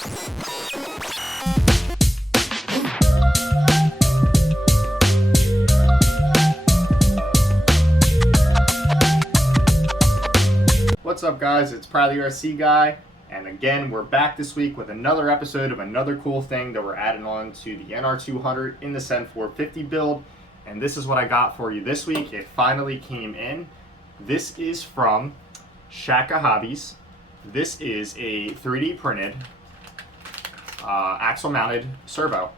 What's up, guys? It's Proudly RC Guy, and again, we're back this week with another episode of another cool thing that we're adding on to the NR-200 in the Sen 450 build. And this is what I got for you this week. It finally came in. This is from Shaka Hobbies. This is a 3D printed axle mounted servo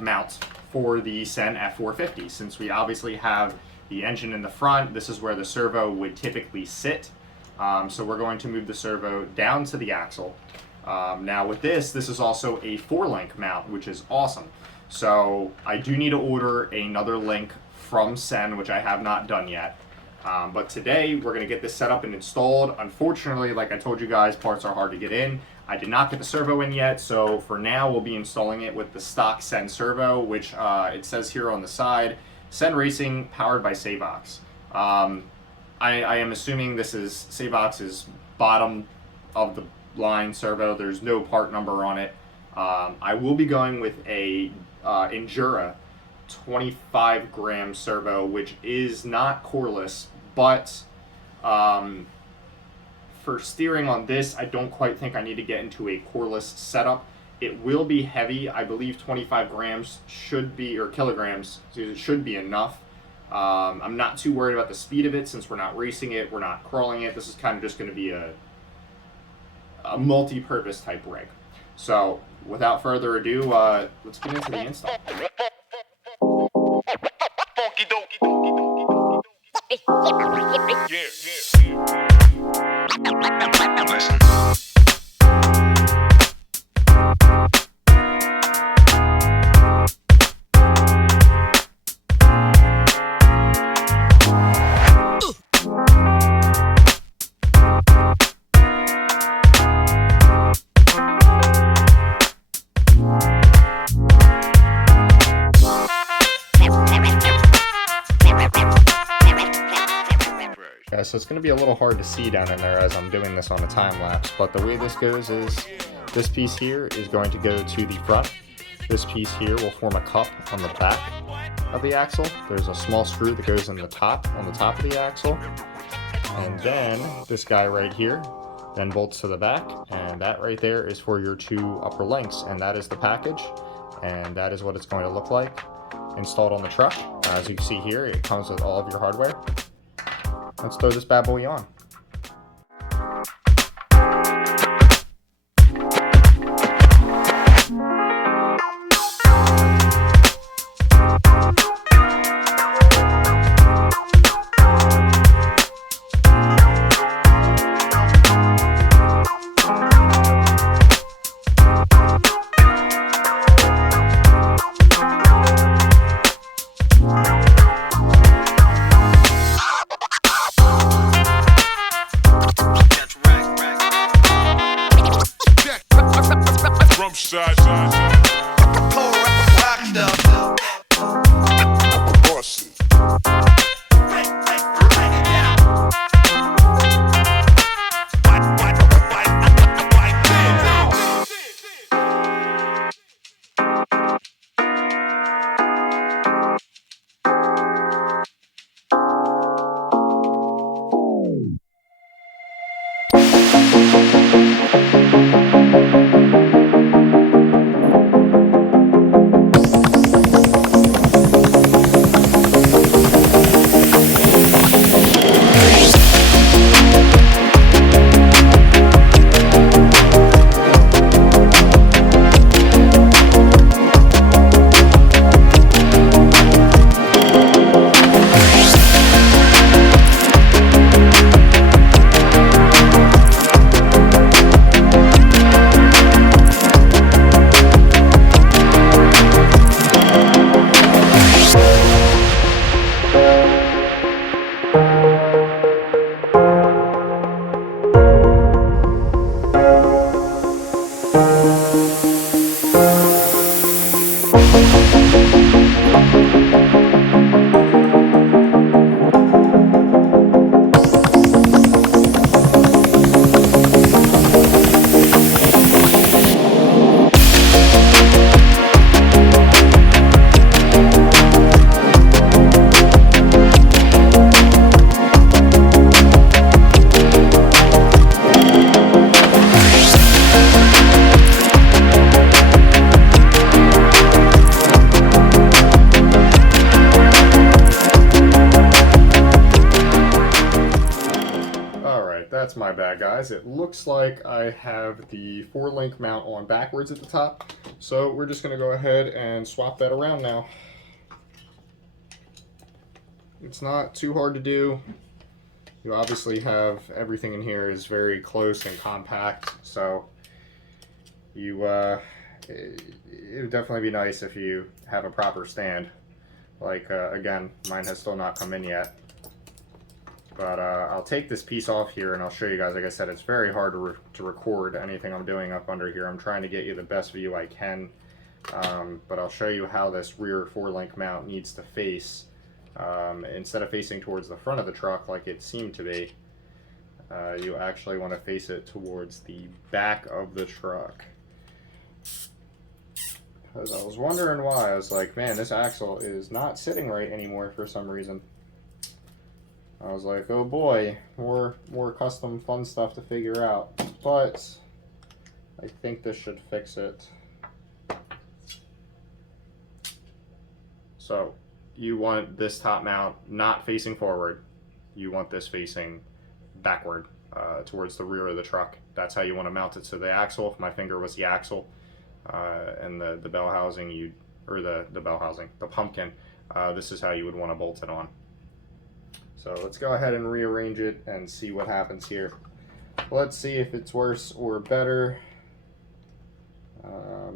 mount for the Sen F450. Since we obviously have the engine in the front, this is where the servo would typically sit. So we're going to move the servo down to the axle. Now with this is also a 4-link mount, which is awesome. So I do need to order another link from Sen, which I have not done yet. But today we're going to get this set up and installed. Unfortunately, like I told you guys, parts are hard to get in. I did not get the servo in yet, so for now we'll be installing it with the stock Sen servo, which it says here on the side, Sen Racing powered by Savox. I am assuming this is Savox's bottom of the line servo. There's no part number on it. I will be going with a Endura 25 gram servo, which is not coreless, but for steering on this, I don't quite think I need to get into a coreless setup. It will be heavy. I believe 25 grams should be, or kilograms, it should be enough. I'm not too worried about the speed of it since we're not racing it, we're not crawling it. This is kind of just going to be a multi-purpose type rig. So without further ado, let's get into the install. So it's going to be a little hard to see down in there as I'm doing this on a time lapse, but the way this goes is this piece here is going to go to the front. This piece here will form a cup on the back of the axle. There's a small screw that goes in the top, on the top of the axle, and then this guy right here then bolts to the back, and that right there is for your 2 upper links, and that is the package, and that is what it's going to look like installed on the truck. As you can see here, it comes with all of your hardware. Let's throw this bad boy on. that's my bad, guys. It looks like I have the 4-link mount on backwards at the top, so we're just going to go ahead and swap that around now. It's not too hard to do. You obviously have everything in here is very close and compact, so it would definitely be nice if you have a proper stand. Like, again, mine has still not come in yet. But I'll take this piece off here and I'll show you guys. Like I said, it's very hard to record anything I'm doing up under here. I'm trying to get you the best view I can. But I'll show you how this rear 4-link mount needs to face. Instead of facing towards the front of the truck like it seemed to be, you actually want to face it towards the back of the truck. Because I was wondering why. I was like, man, this axle is not sitting right anymore for some reason. I was like, oh boy, more custom fun stuff to figure out. But I think this should fix it. So you want this top mount not facing forward. You want this facing backward, towards the rear of the truck. That's how you want to mount it to the axle. If my finger was the axle, and the bell housing, the pumpkin, this is how you would want to bolt it on. So let's go ahead and rearrange it and see what happens here. Let's see if it's worse or better. I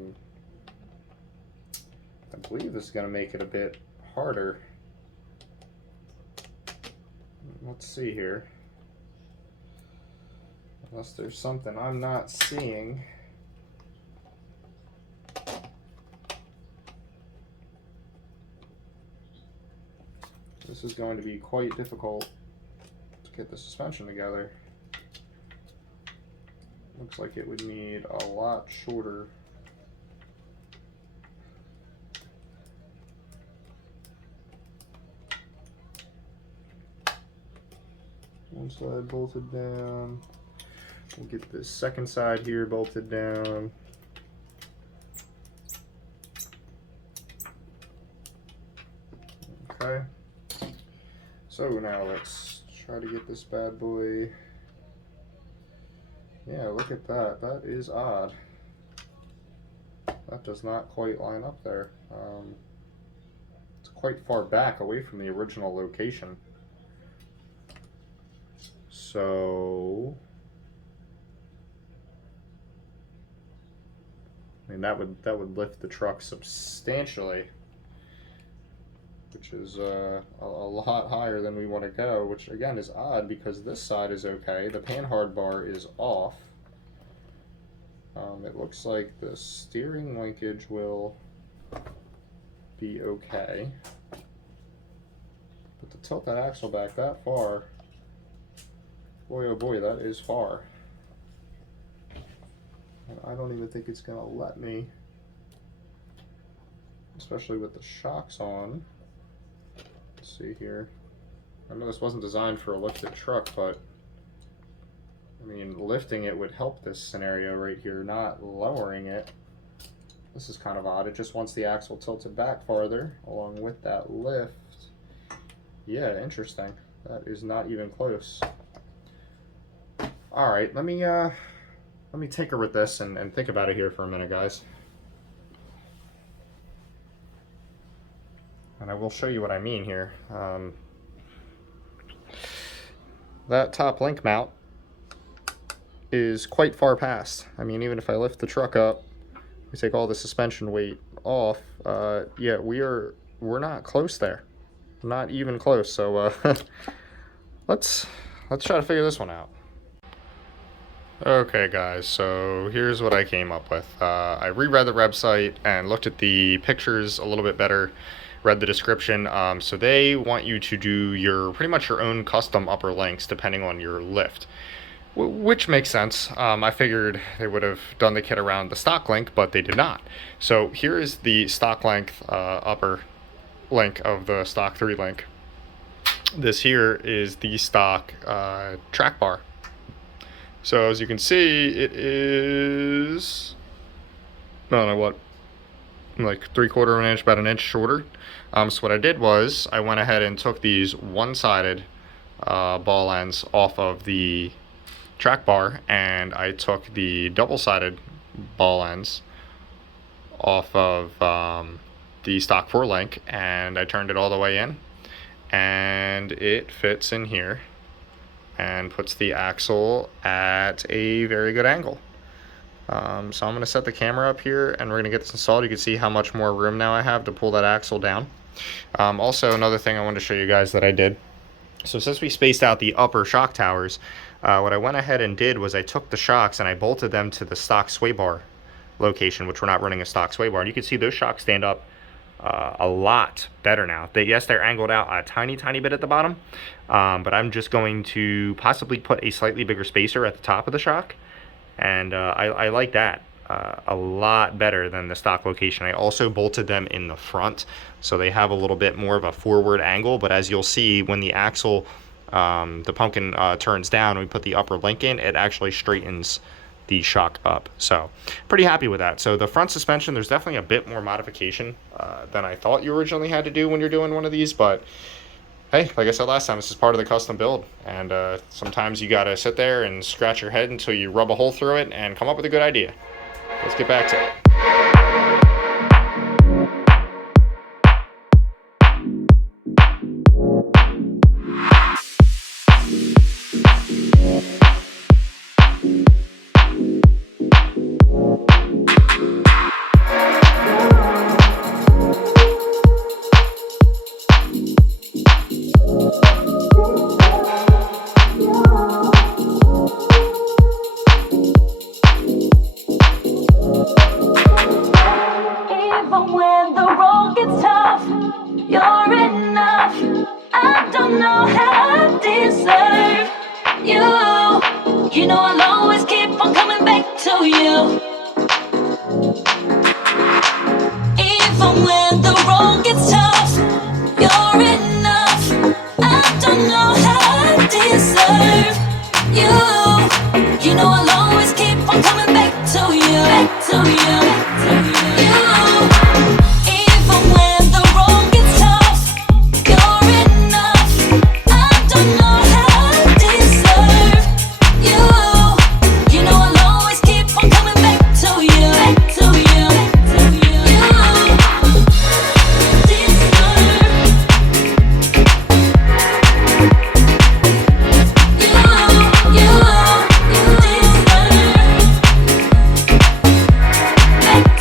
believe this is going to make it a bit harder. Let's see here. Unless there's something I'm not seeing. This is going to be quite difficult to get the suspension together. Looks like it would need a lot shorter. One side bolted down. We'll get this second side here bolted down. Okay. So now let's try to get this bad boy. Yeah, look at that. That is odd. That does not quite line up there. It's quite far back away from the original location. So, I mean, that would lift the truck substantially, which is a lot higher than we want to go, which again is odd because this side is okay. The panhard bar is off. It looks like the steering linkage will be okay. But to tilt that axle back that far, boy oh boy, that is far. And I don't even think it's going to let me, especially with the shocks on. Let's see here. I know this wasn't designed for a lifted truck, but I mean, lifting it would help this scenario right here, not lowering it. This is kind of odd. It just wants the axle tilted back farther along with that lift. Yeah, interesting. That is not even close. All right, let me tinker with this and think about it here for a minute, guys. And I will show you what I mean here. That top link mount is quite far past. I mean, even if I lift the truck up, we take all the suspension weight off, yeah, we're not close there. Not even close. So let's try to figure this one out. Okay guys, so here's what I came up with. I reread the website and looked at the pictures a little bit better, read the description. So they want you to do pretty much your own custom upper links depending on your lift, which makes sense. I figured they would have done the kit around the stock link, but they did not. So here is the stock length upper link of the stock 3 link. This here is the stock track bar. So as you can see, it is, I don't know what, like 3/4 of an inch, about an inch shorter. So what I did was I went ahead and took these one-sided ball ends off of the track bar and I took the double-sided ball ends off of the stock 4-link and I turned it all the way in, and it fits in here and puts the axle at a very good angle. So I'm going to set the camera up here and we're going to get this installed. You can see how much more room now I have to pull that axle down. Also, another thing I wanted to show you guys that I did. So since we spaced out the upper shock towers, what I went ahead and did was I took the shocks and I bolted them to the stock sway bar location, which we're not running a stock sway bar. And you can see those shocks stand up a lot better now. Yes, they're angled out a tiny bit at the bottom, but I'm just going to possibly put a slightly bigger spacer at the top of the shock, and I like that a lot better than the stock location. I also bolted them in the front, so they have a little bit more of a forward angle, but as you'll see, when the axle, the pumpkin turns down, we put the upper link in, it actually straightens the shock up. So pretty happy with that. So the front suspension, there's definitely a bit more modification than I thought you originally had to do when you're doing one of these, but hey, like I said last time, this is part of the custom build, and sometimes you gotta sit there and scratch your head until you rub a hole through it and come up with a good idea. Let's get back to it. You know I'll always keep on coming back to you. Even when the road gets tough, you're enough. I don't know how I deserve you. You know I'll always keep on coming back to you. Back to you. Back to you. Even when the road gets tough, you're enough. I don't know how I deserve you. You know I'll always keep on coming back to you. Back to you. Back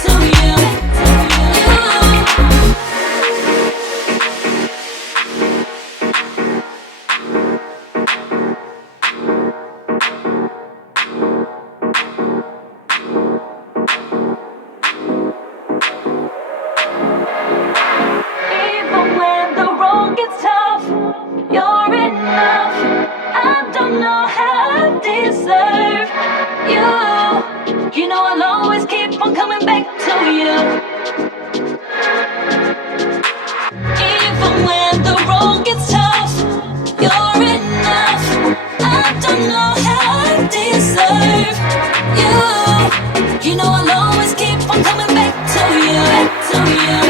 to you. You Even when the road gets tough, you're enough. I don't know how I deserve you. You know I'll always keep on coming back to you. Even when the road gets tough, you're enough. I don't know how I deserve you. You know I'll always keep on coming back to you. Back to you.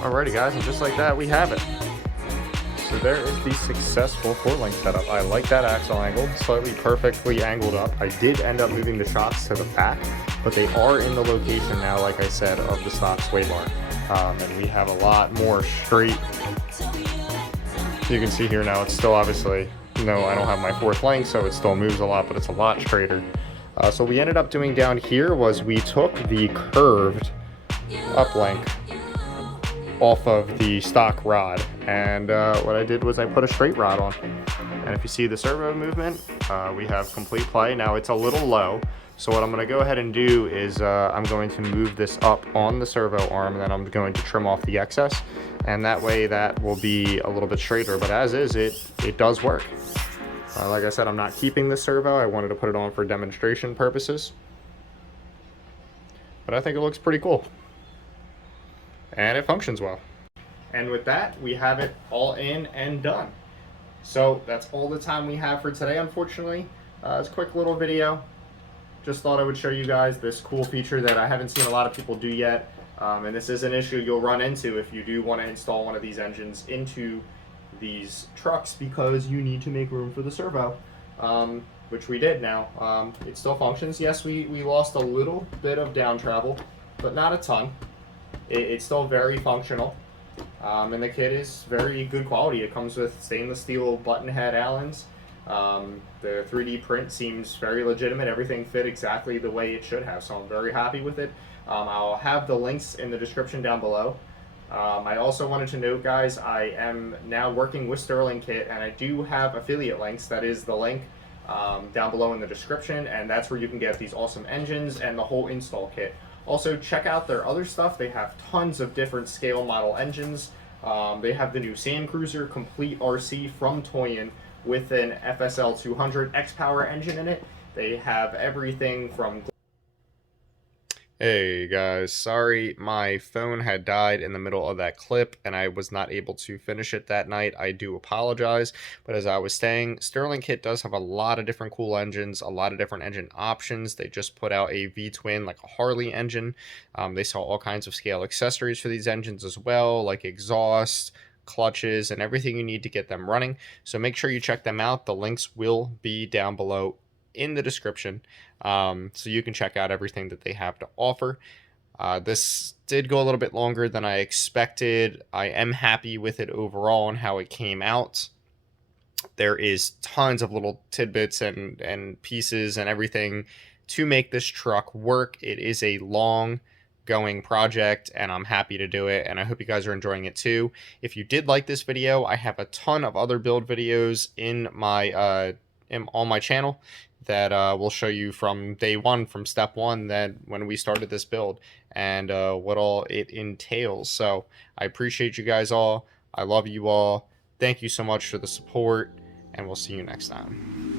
Alrighty guys, and just like that, we have it. So there is the successful 4-link setup. I like that axle angle, slightly perfectly angled up. I did end up moving the shocks to the back, but they are in the location now, like I said, of the stock sway bar. And we have a lot more straight. You can see here now, it's still obviously, no, I don't have my 4th link, so it still moves a lot, but it's a lot straighter. So what we ended up doing down here was we took the curved uplink off of the stock rod, and what I did was I put a straight rod on, And if you see the servo movement, we have complete play. Now it's a little low, so what I'm going to go ahead and do is I'm going to move this up on the servo arm, and then I'm going to trim off the excess, and that way that will be a little bit straighter. But as is, it does work. Like I said, I'm not keeping the servo. I wanted to put it on for demonstration purposes, but I think it looks pretty cool, and it functions well. And with that, we have it all in and done. So that's all the time we have for today, unfortunately. It's a quick little video. Just thought I would show you guys this cool feature that I haven't seen a lot of people do yet. And this is an issue you'll run into if you do want to install one of these engines into these trucks, because you need to make room for the servo, which we did now. It still functions. Yes, we lost a little bit of down travel, but not a ton. It's still very functional. And the kit is very good quality. It comes with stainless steel button head Allens. The 3D print seems very legitimate. Everything fit exactly the way it should have, so I'm very happy with it. I'll have the links in the description down below. I also wanted to note, guys, I am now working with Stirling Kit, and I do have affiliate links. That is the link down below in the description, and that's where you can get these awesome engines and the whole install kit. Also, check out their other stuff. They have tons of different scale model engines. They have the new Sand Cruiser Complete RC from Toyin with an FSL 200 X-Power engine in it. They have everything from... Hey guys, sorry my phone had died in the middle of that clip and I was not able to finish it that night. I do apologize, but as I was saying, Stirling Kit does have a lot of different cool engines, a lot of different engine options. They just put out a V-twin, like a Harley engine. They sell all kinds of scale accessories for these engines as well, like exhaust, clutches, and everything you need to get them running. So make sure you check them out. The links will be down below in the description, so you can check out everything that they have to offer. This did go a little bit longer than I expected. I am happy with it overall and how it came out. There is tons of little tidbits and pieces and everything to make this truck work. It is a long going project, and I'm happy to do it, and I hope you guys are enjoying it too. If you did like this video, I have a ton of other build videos in my on my channel that will show you from day one, from step one, that when we started this build, and what all it entails. So I appreciate you guys all. I love you all. Thank you so much for the support, and we'll see you next time.